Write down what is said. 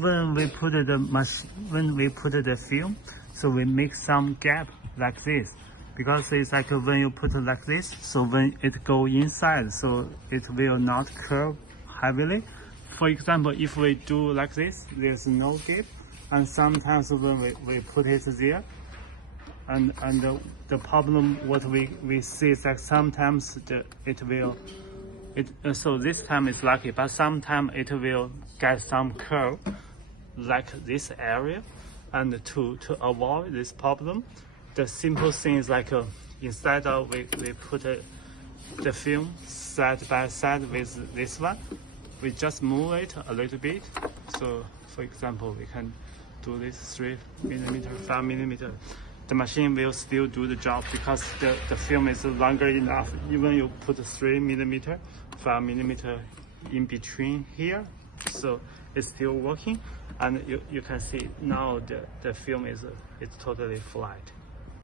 when we put the film, so we make some gap like this, because it's like when you put it like this, so when it go inside, so it will not curve heavily. For example, if we do like this, there's no gap, and sometimes when we put it there, and the problem what we see is that sometimes so this time it's lucky, but sometimes it will get some curve like this area. And to avoid this problem, the simple thing is like instead of we put the film side by side with this one, we just move it a little bit. So for example, we can do this 3 millimeter, 5 millimeter. The machine will still do the job because the film is longer enough. Even you put 3 millimeter, 5 millimeter in between here, so it's still working. And you can see now the film is totally flat.